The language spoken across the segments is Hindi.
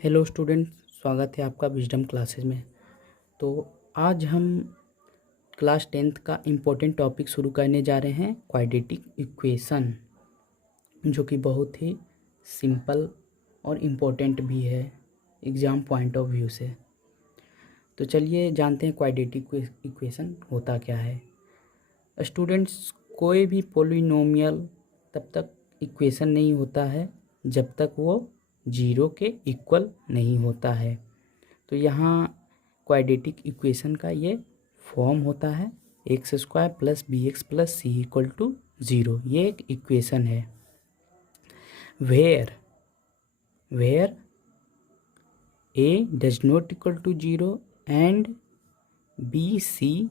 हेलो स्टूडेंट, स्वागत है आपका विजडम क्लासेस में। तो आज हम क्लास 10th का इम्पोर्टेंट टॉपिक शुरू करने जा रहे हैं, क्वाड्रेटिक इक्वेशन, जो कि बहुत ही सिंपल और इम्पोर्टेंट भी है एग्ज़ाम पॉइंट ऑफ व्यू से। तो चलिए जानते हैं क्वाड्रेटिक इक्वेशन होता क्या है। स्टूडेंट्स, कोई भी पॉलिनोमियल तब तक इक्वेशन नहीं होता है जब तक वो जीरो के इक्वल नहीं होता है। तो यहाँ क्वाड्रेटिक इक्वेशन का ये फॉर्म होता है x square plus b x plus c equal to zero. ये एक इक्वेशन है where a does not equal to zero and b c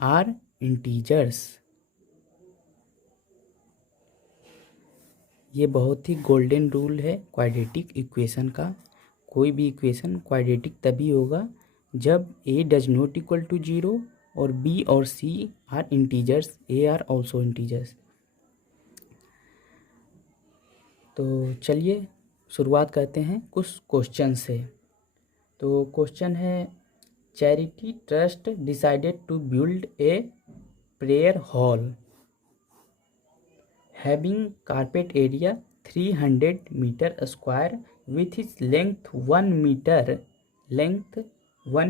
are integers. ये बहुत ही गोल्डन रूल है क्वाड्रेटिक इक्वेशन का। कोई भी इक्वेशन क्वाड्रेटिक तभी होगा जब a does not equal to zero और बी और c are integers, a are also integers. तो चलिए शुरुआत करते हैं कुछ क्वेश्चन से। तो क्वेश्चन है, charity trust decided to build a prayer hall having carpet area 300 meter square with its length 1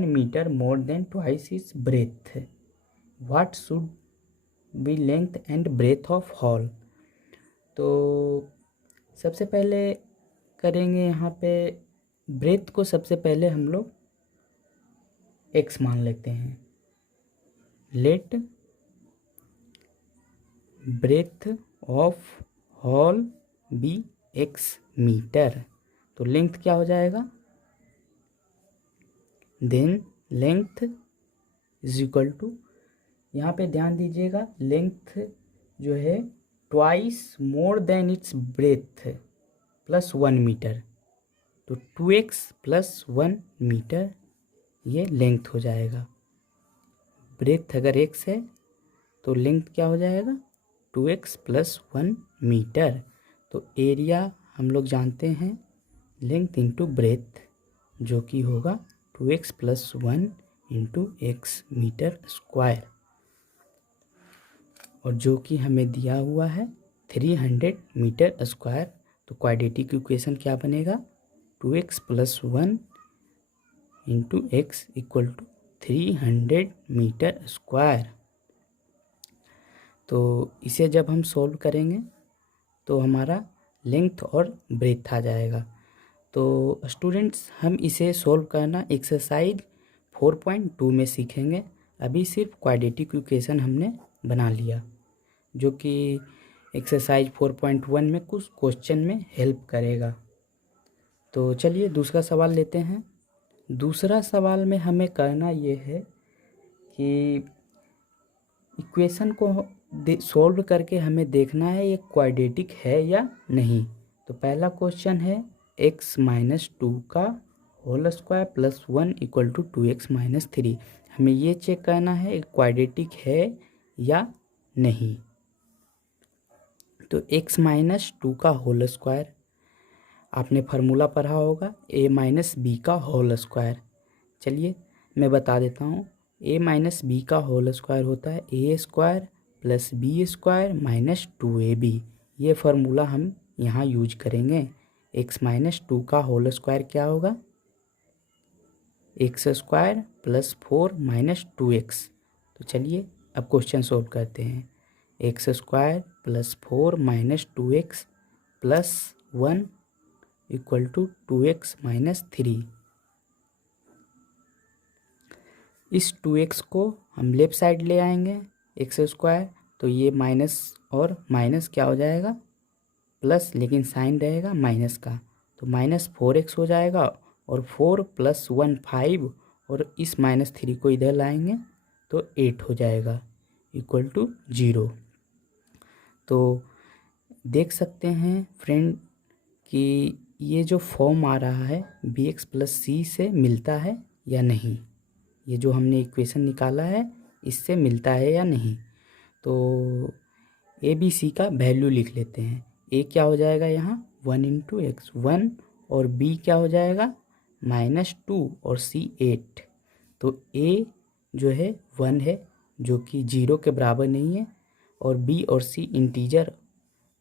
meter more than twice its breadth. What should be length and breadth of hall? तो सबसे पहले करेंगे यहाँ पे ब्रेथ को। सबसे पहले हम लोग x मान लेते हैं। Let breadth of hall be x metre. तो लेंथ क्या हो जाएगा, then length is equal to, यहाँ पे ध्यान दीजिएगा, लेंथ जो है twice more than its breadth plus 1 metre. तो 2x प्लस 1 मीटर ये लेंथ हो जाएगा। ब्रेथ अगर x है तो लेंथ क्या हो जाएगा, 2x प्लस 1 मीटर। तो एरिया हम लोग जानते हैं लेंथ इंटू ब्रेथ, जो कि होगा 2x plus 1 into x metre square, और जो कि हमें दिया हुआ है 300 मीटर स्क्वायर। तो क्वाड्रेटिक इक्वेशन क्या बनेगा, 2x plus 1 into x equal to 300 metre square. तो इसे जब हम सोल्व करेंगे तो हमारा लेंथ और ब्रेथ आ जाएगा। तो स्टूडेंट्स, हम इसे सोल्व करना एक्सरसाइज 4.2 में सीखेंगे। अभी सिर्फ क्वाड्रेटिक इक्वेशन हमने बना लिया, जो कि एक्सरसाइज 4.1 में कुछ क्वेश्चन में हेल्प करेगा। तो चलिए दूसरा सवाल लेते हैं। दूसरा सवाल में हमें करना ये है कि इक्वेशन को सोल्व करके हमें देखना है ये क्वाड्रेटिक है या नहीं। तो पहला क्वेश्चन है x माइनस 2 का whole square plus 1 equal to 2x minus 3। हमें ये चेक करना है क्वाड्रेटिक है या नहीं। तो x माइनस 2 का होल स्क्वायर, आपने फार्मूला पढ़ा होगा a माइनस बी का होल स्क्वायर। चलिए मैं बता देता हूँ, a माइनस बी का होल स्क्वायर होता है a square plus B square minus 2ab। ये फार्मूला हम यहाँ यूज करेंगे। x माइनस 2 का होल स्क्वायर क्या होगा, x square plus 4 minus 2x। तो चलिए अब क्वेश्चन सोल्व करते हैं। X square plus 4 minus 2x plus 1 equal to 2x minus 3। इस 2x को हम लेफ्ट साइड ले आएंगे, एक्स स्क्वायर, तो ये माइनस और माइनस क्या हो जाएगा, प्लस, लेकिन साइन रहेगा माइनस का। तो माइनस 4x हो जाएगा, और 4 प्लस 1 5, और इस माइनस 3 को इधर लाएंगे तो 8 हो जाएगा इक्वल टू 0। तो देख सकते हैं फ्रेंड कि ये जो फॉर्म आ रहा है bx प्लस सी से मिलता है या नहीं। ये जो हमने इक्वेशन निकाला है इससे मिलता है या नहीं। तो ए बी सी का वैल्यू लिख लेते हैं। ए क्या हो जाएगा यहाँ 1 इंटू एक्स 1, और बी क्या हो जाएगा -2 और C 8। तो A जो है 1 है जो कि 0 के बराबर नहीं है, और B और C इंटीजर,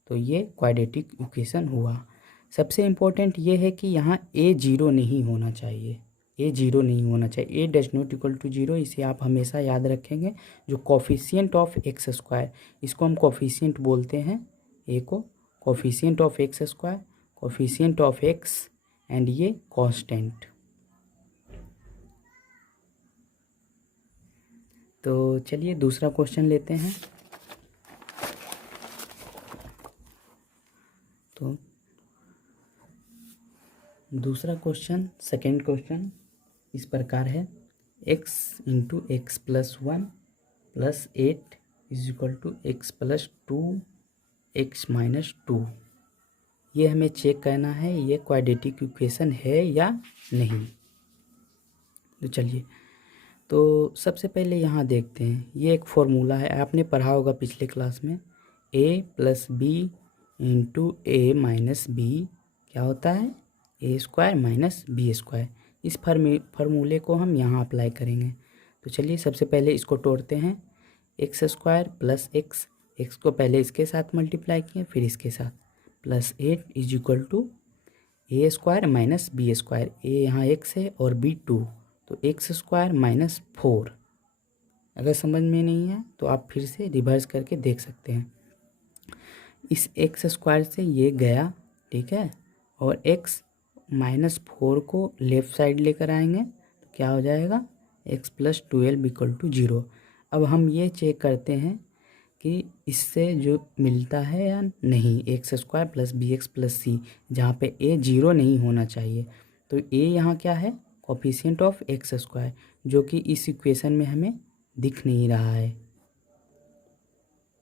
तो ये क्वाड्रेटिक इक्वेशन हुआ। सबसे इम्पोर्टेंट ये है कि यहाँ A 0 नहीं होना चाहिए, A 0 नहीं होना चाहिए, A does not equal to 0। इसे आप हमेशा याद रखेंगे। जो कोफिशिएंट ऑफ एक्स स्क्वायर, इसको हम कोफिशिएंट बोलते हैं, A को coefficient of x square, coefficient of x, and ये कांस्टेंट। तो चलिए दूसरा क्वेश्चन लेते हैं। तो दूसरा क्वेश्चन, सेकेंड क्वेश्चन इस प्रकार है, x into x plus 1 plus 8 is equal to x plus 2 x minus 2। ये हमें चेक करना है ये क्वाड्रेटिक इक्वेशन है या नहीं। तो चलिए, तो सबसे पहले यहाँ देखते हैं, ये एक फॉर्मूला है, आपने पढ़ा होगा पिछले क्लास में, a plus B into A minus B क्या होता है, ए स्क्वायर माइनस बी स्क्वायर। इस फार्मूले को हम यहाँ अप्लाई करेंगे। तो चलिए सबसे पहले इसको तोड़ते हैं, x square plus x, x को पहले इसके साथ मल्टीप्लाई किए फिर इसके साथ, plus 8 is equal to A square minus B square, a यहाँ एक्स है और बी 2, तो एक्स स्क्वायर माइनस 4। अगर समझ में नहीं है तो आप फिर से रिवर्स करके देख सकते हैं। इस एक्स स्क्वायर से ये गया, ठीक है, और एक्स माइनस 4 को लेफ़्ट साइड लेकर आएंगे तो क्या हो जाएगा, एक्स प्लस 12 इक्वल टू 0। अब हम ये चेक करते हैं कि इससे जो मिलता है या नहीं, x square plus b x plus c, जहाँ पे ए 0 नहीं होना चाहिए। तो ए यहाँ क्या है, कोफिशिएंट ऑफ एक्स स्क्वायर, जो कि इस इक्वेशन में हमें दिख नहीं रहा है।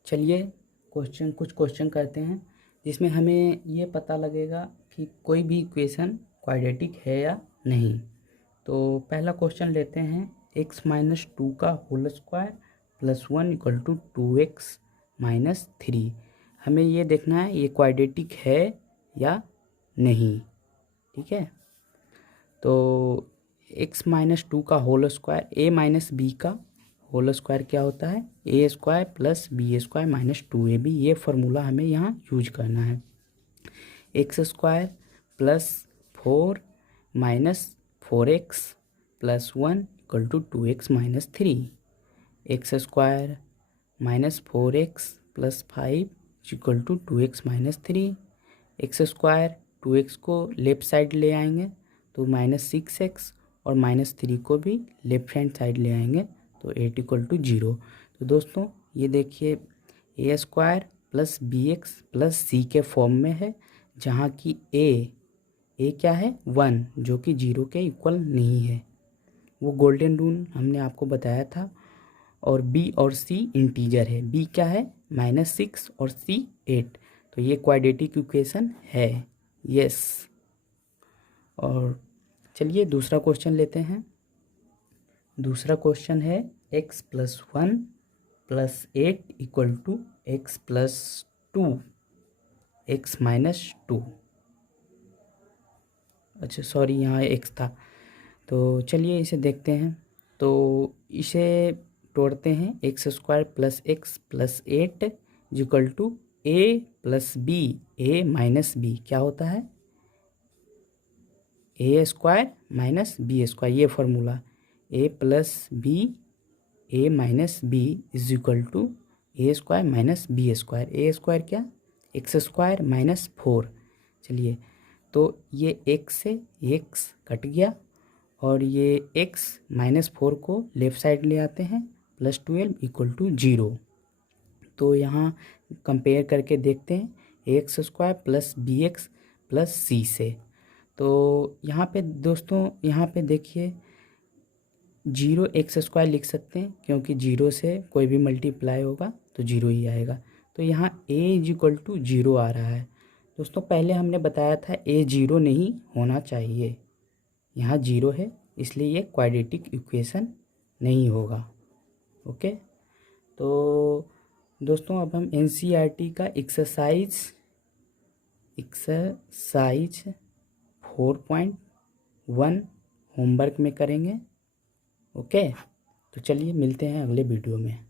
चलिए कुछ क्वेश्चन करते हैं जिसमें हमें ये पता लगेगा कि कोई भी इक्वेशन क्वाड्रेटिक है या नहीं। तो पहला क्वेश्चन लेते हैं, एक्स माइनस 2 का whole square plus 1 equal to 2x minus 3। हमें ये देखना है ये क्वाड्रेटिक है या नहीं, ठीक है। तो x माइनस 2 का whole square, a minus B का होल स्क्वायर क्या होता है, ए square plus B square minus 2ab। ये फार्मूला हमें यहाँ यूज करना है। X square plus 4 minus 4x plus 1 equal to 2x minus 3, x square minus 4x plus 5 equal to 2x minus 3, x square 2x को लेफ्ट साइड ले आएंगे तो माइनस 6x, और माइनस 3 को भी लेफ्ट हैंड साइड ले आएंगे तो 8 इक्वल टू 0। तो दोस्तों ये देखिए, a square plus b x plus c के फॉर्म में है, जहाँ की ए क्या है 1, जो कि 0 के इक्वल नहीं है, वो गोल्डन रूल हमने आपको बताया था। और बी और सी इंटीजर है, बी क्या है -6 और सी 8, तो ये क्वाड्रेटिक इक्वेशन है, यस। और चलिए दूसरा क्वेश्चन लेते हैं। दूसरा क्वेश्चन है x plus 1 plus 8 equal to x plus 2 x minus 2। अच्छा सॉरी, यहाँ x था, तो चलिए इसे देखते हैं। तो इसे तोड़ते हैं, x square plus x plus 8 equal to a plus B, A minus B क्या होता है, ए स्क्वायर माइनस बी स्क्वायर। ये formula A plus B A minus B is equal to A square minus B square. A square क्या, एक्स स्क्वायर माइनस 4। चलिए, तो ये एक्स से एक्स कट गया, और ये एक्स माइनस 4 को लेफ़्ट साइड ले आते हैं, प्लस 12 इक्वल टू 0। तो यहाँ कंपेयर करके देखते हैं x square plus b x plus c से। तो यहाँ पे दोस्तों, यहाँ पे देखिए 0 एक्स स्क्वायर लिख सकते हैं, क्योंकि 0 से कोई भी मल्टीप्लाई होगा तो 0 ही आएगा। तो यहाँ a इज इक्वल टू 0 आ रहा है। दोस्तों पहले हमने बताया था a 0 नहीं होना चाहिए, यहाँ 0 है, इसलिए ये क्वाड्रेटिक इक्वेशन नहीं होगा। ओके, तो दोस्तों अब हम NCERT का एक्सरसाइज 4.1 1 होमवर्क में करेंगे। ओके, तो चलिए मिलते हैं अगले वीडियो में।